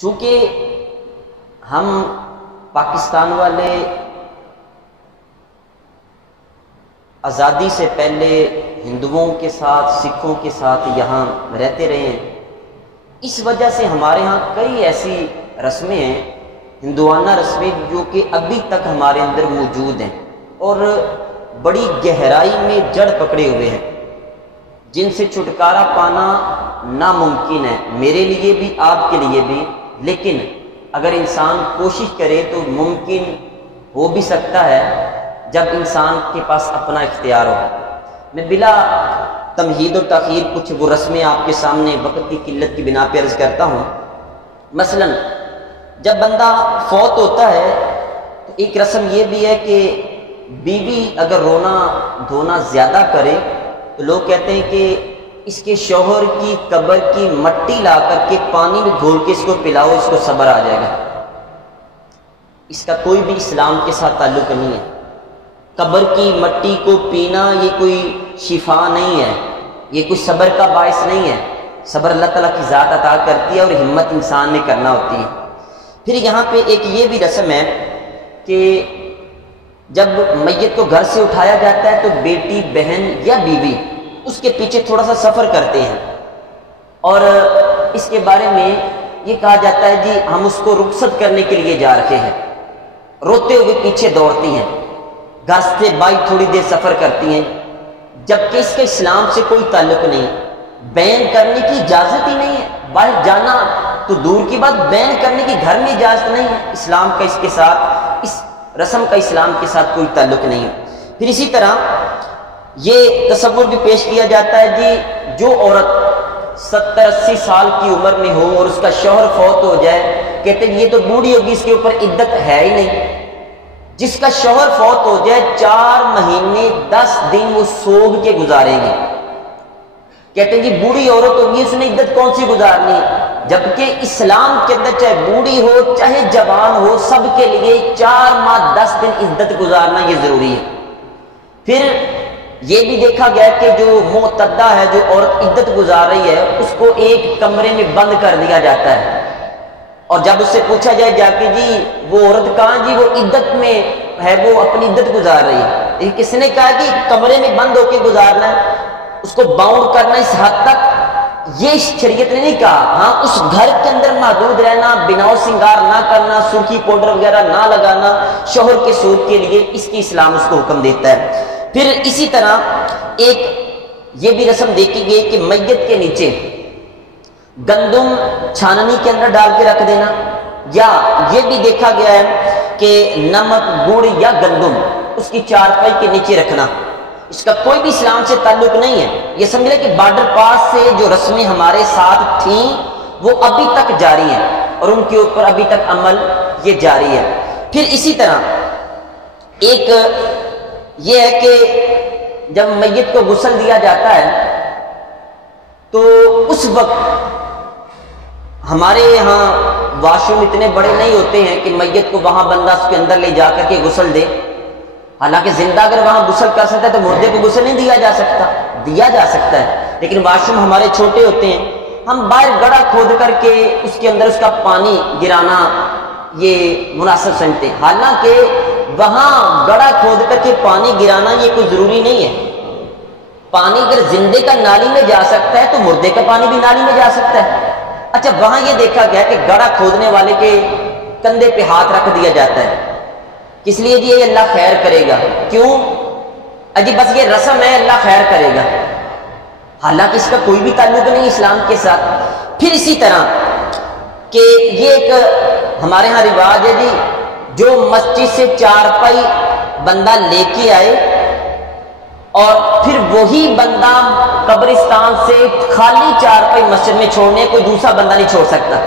چونکہ ہم پاکستان والے آزادی سے پہلے ہندوؤں کے ساتھ سکھوں کے ساتھ یہاں رہتے رہے ہیں، اس وجہ سے ہمارے ہاں کئی ایسی رسمیں ہیں، ہندوانہ رسمیں، جو کہ ابھی تک ہمارے اندر موجود ہیں اور بڑی گہرائی میں جڑ پکڑے ہوئے ہیں، جن سے چھٹکارا پانا ناممکن ہے، میرے لیے بھی آپ کے لیے بھی، لیکن اگر انسان کوشش کرے تو ممکن ہو بھی سکتا ہے جب انسان کے پاس اپنا اختیار ہو۔ میں بلا تمہید و تاخیر کچھ وہ رسمیں آپ کے سامنے وقت کی قلت کی بنا پہ عرض کرتا ہوں۔ مثلا جب بندہ فوت ہوتا ہے تو ایک رسم یہ بھی ہے کہ بیوی اگر رونا دھونا زیادہ کرے تو لوگ کہتے ہیں کہ اس کے شوہر کی قبر کی مٹی لا کر کے پانی میں گھول کے اس کو پلاؤ، اس کو صبر آ جائے گا۔ اس کا کوئی بھی اسلام کے ساتھ تعلق نہیں ہے۔ قبر کی مٹی کو پینا یہ کوئی شفا نہیں ہے، یہ کوئی صبر کا باعث نہیں ہے۔ صبر اللہ تعالیٰ کی ذات عطا کرتی ہے اور ہمت انسان نے کرنا ہوتی ہے۔ پھر یہاں پہ ایک یہ بھی رسم ہے کہ جب میت کو گھر سے اٹھایا جاتا ہے تو بیٹی بہن یا بیوی اس کے پیچھے تھوڑا سا سفر کرتے ہیں، اور اس کے بارے میں یہ کہا جاتا ہے جی ہم اس کو رخصت کرنے کے لیے جا رہے ہیں، روتے ہوئے پیچھے دوڑتی ہیں، گھر سے بائی تھوڑی دیر سفر کرتی ہیں، جبکہ اس کا اسلام سے کوئی تعلق نہیں، بین کرنے کی اجازت ہی نہیں ہے، باہر جانا تو دور کی بات، بین کرنے کی گھر میں اجازت نہیں ہے، اسلام کا اس کے ساتھ، اس رسم کا اسلام کے ساتھ کوئی تعلق نہیں ہے۔ پھر اسی طرح یہ تصور بھی پیش کیا جاتا ہے جی جو عورت 70-80 سال کی عمر میں ہو اور اس کا شوہر فوت ہو جائے، کہتے ہیں یہ تو بوڑھی ہوگی، اس کے اوپر عدت ہے ہی نہیں۔ جس کا شوہر فوت ہو جائے 4 مہینے 10 دن وہ سوگ کے گزارے گی، کہتے ہیں جی بوڑھی عورت ہوگی، اس نے عدت کون سی گزارنی، جبکہ اسلام کے اندر چاہے بوڑھی ہو چاہے جوان ہو سب کے لیے 4 ماہ 10 دن عدت گزارنا یہ ضروری ہے۔ پھر یہ بھی دیکھا گیا کہ جو معتدہ ہے، جو عورت عدت گزار رہی ہے، اس کو ایک کمرے میں بند کر دیا جاتا ہے، اور جب اس سے پوچھا جائے جا کے جی وہ عورت کہاں، جی وہ عدت میں ہے، وہ اپنی عدت گزار رہی ہے۔ کس نے کہا کہ کمرے میں بند ہو کے گزارنا ہے، اس کو باؤنڈ کرنا اس حد تک، یہ شریعت نے نہیں کہا۔ ہاں اس گھر کے اندر محدود رہنا، بناؤ سنگار نہ کرنا، سرخی پاؤڈر وغیرہ نہ لگانا شوہر کے سود کے لیے، اس کی اسلام اس کو حکم دیتا ہے۔ پھر اسی طرح ایک یہ بھی رسم دیکھی گئی کہ میت کے نیچے گندم چھاننی کے اندر ڈال کے رکھ دینا، یا یہ بھی دیکھا گیا ہے کہ نمک گڑ یا گندم اس کی چارپائی کے نیچے رکھنا، اس کا کوئی بھی اسلام سے تعلق نہیں ہے۔ یہ سمجھ لیں کہ بارڈر پاس سے جو رسمیں ہمارے ساتھ تھیں وہ ابھی تک جاری ہیں اور ان کے اوپر ابھی تک عمل یہ جاری ہے۔ پھر اسی طرح ایک یہ ہے کہ جب میت کو غسل دیا جاتا ہے تو اس وقت ہمارے یہاں واش روم اتنے بڑے نہیں ہوتے ہیں کہ میت کو وہاں بندہ اس کے اندر لے جا کر کے غسل دے، حالانکہ زندہ اگر وہاں غسل کر سکتا ہے تو مردے کو غسل نہیں دیا جا سکتا ہے، لیکن واش روم ہمارے چھوٹے ہوتے ہیں، ہم باہر گڑھا کھود کر کے اس کے اندر اس کا پانی گرانا یہ مناسب سمجھتے ہیں، حالانکہ وہاں گڑھا کھود کر کے پانی گرانا یہ کوئی ضروری نہیں ہے۔ پانی اگر زندے کا نالی میں جا سکتا ہے تو مردے کا پانی بھی نالی میں جا سکتا ہے۔ اچھا وہاں یہ دیکھا گیا کہ گڑھا کھودنے والے کے کندھے پہ ہاتھ رکھ دیا جاتا ہے، کس لیے جی یہ اللہ خیر کرے گا، کیوں اجی بس یہ رسم ہے اللہ خیر کرے گا، حالانکہ اس کا کوئی بھی تعلق نہیں اسلام کے ساتھ۔ پھر اسی طرح کہ یہ ایک ہمارے ہاں رواج ہے جی جو مسجد سے چارپائی بندہ لے کے آئے اور پھر وہی بندہ قبرستان سے خالی چارپائی مسجد میں چھوڑنے، کوئی دوسرا بندہ نہیں چھوڑ سکتا،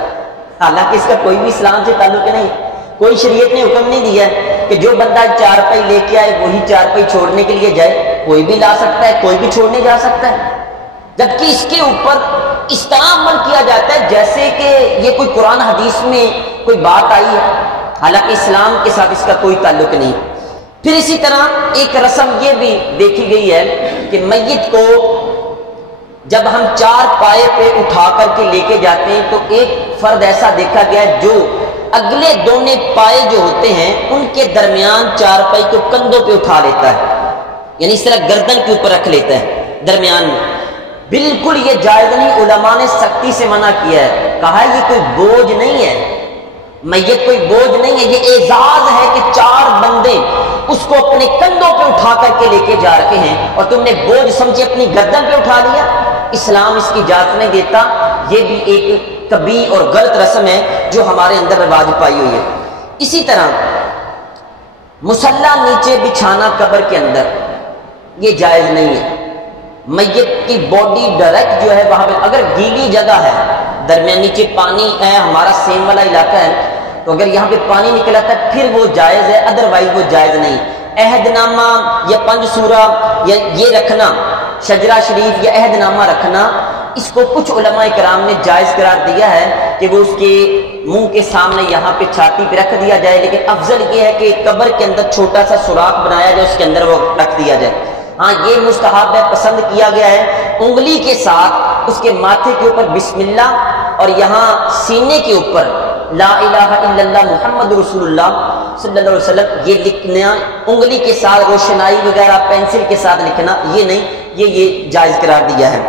حالانکہ اس کا کوئی بھی اسلام سے تعلق نہیں، کوئی شریعت نے حکم نہیں دیا ہے کہ جو بندہ چارپائی لے کے آئے وہی چارپائی چھوڑنے کے لیے جائے، کوئی بھی لا سکتا ہے، کوئی بھی چھوڑنے جا سکتا ہے، جبکہ اس کے اوپر اس طرح عمل کیا جاتا ہے جیسے کہ یہ کوئی قرآن حدیث میں کوئی بات آئی ہے، حالانکہ اسلام کے ساتھ اس کا کوئی تعلق نہیں۔ پھر اسی طرح ایک رسم یہ بھی دیکھی گئی ہے کہ میت کو جب ہم چار پائے پہ اٹھا کر کے لے کے جاتے ہیں تو ایک فرد ایسا دیکھا گیا ہے جو اگلے دونے پائے جو ہوتے ہیں ان کے درمیان چار پائی کو کندھوں پہ اٹھا لیتا ہے، یعنی اس طرح گردن کے اوپر رکھ لیتا ہے درمیان میں۔ بالکل یہ جائز نہیں، علماء نے سختی سے منع کیا ہے، کہا ہے یہ کوئی بوجھ نہیں ہے، میت کوئی بوجھ نہیں ہے، یہ اعزاز ہے کہ چار بندے اس کو اپنے کندھوں پہ اٹھا کر کے لے کے جا رہے ہیں اور تم نے بوجھ سمجھے اپنی گردن پہ اٹھا لیا۔ اسلام اس کی اجازت نہیں دیتا، یہ بھی ایک کبیح اور غلط رسم ہے جو ہمارے اندر رواج پائی ہوئی ہے۔ اسی طرح مصلی نیچے بچھانا قبر کے اندر یہ جائز نہیں ہے۔ میت کی باڈی ڈائریکٹ جو ہے وہاں پہ اگر گیلی جگہ ہے، درمیان نیچے پانی ہے، ہمارا سیم والا علاقہ ہے، تو اگر یہاں پہ پانی نکلا تھا پھر وہ جائز ہے، ادروائز وہ جائز نہیں۔ عہد نامہ یا پنج سورہ یا یہ رکھنا، شجرہ شریف یا عہد نامہ رکھنا، اس کو کچھ علماء کرام نے جائز قرار دیا ہے کہ وہ اس کے منہ کے سامنے یہاں پہ چھاتی پہ رکھ دیا جائے، لیکن افضل یہ ہے کہ قبر کے اندر چھوٹا سا سوراخ بنایا جائے، اس کے اندر وہ رکھ دیا جائے۔ ہاں یہ مستحب ہے، پسند کیا گیا ہے، انگلی کے ساتھ اس کے ماتھے کے اوپر بسم اللہ اور یہاں سینے کے اوپر لا الہ الا اللہ محمد رسول اللہ صلی اللہ علیہ وسلم یہ لکھنا، انگلی کے ساتھ روشنائی وغیرہ پینسل کے ساتھ لکھنا یہ نہیں، یہ جائز قرار دیا ہے۔